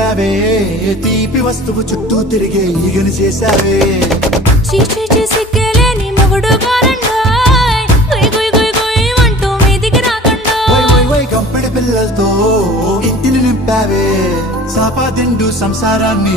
పెట్టావే తీపి వస్తువు చుట్టూ తిరిగే ఈగను చేసావే చీచి చేసి కేలేని మొగుడు గారండాయ్ గుయ్ గుయ్ గుయ్ గుయ్ అంటూ మీదికి రాకండా వై వై వై కంపెడి పిల్లలతో ఇంటిని నింపావే సాపా దిండు సంసారాన్ని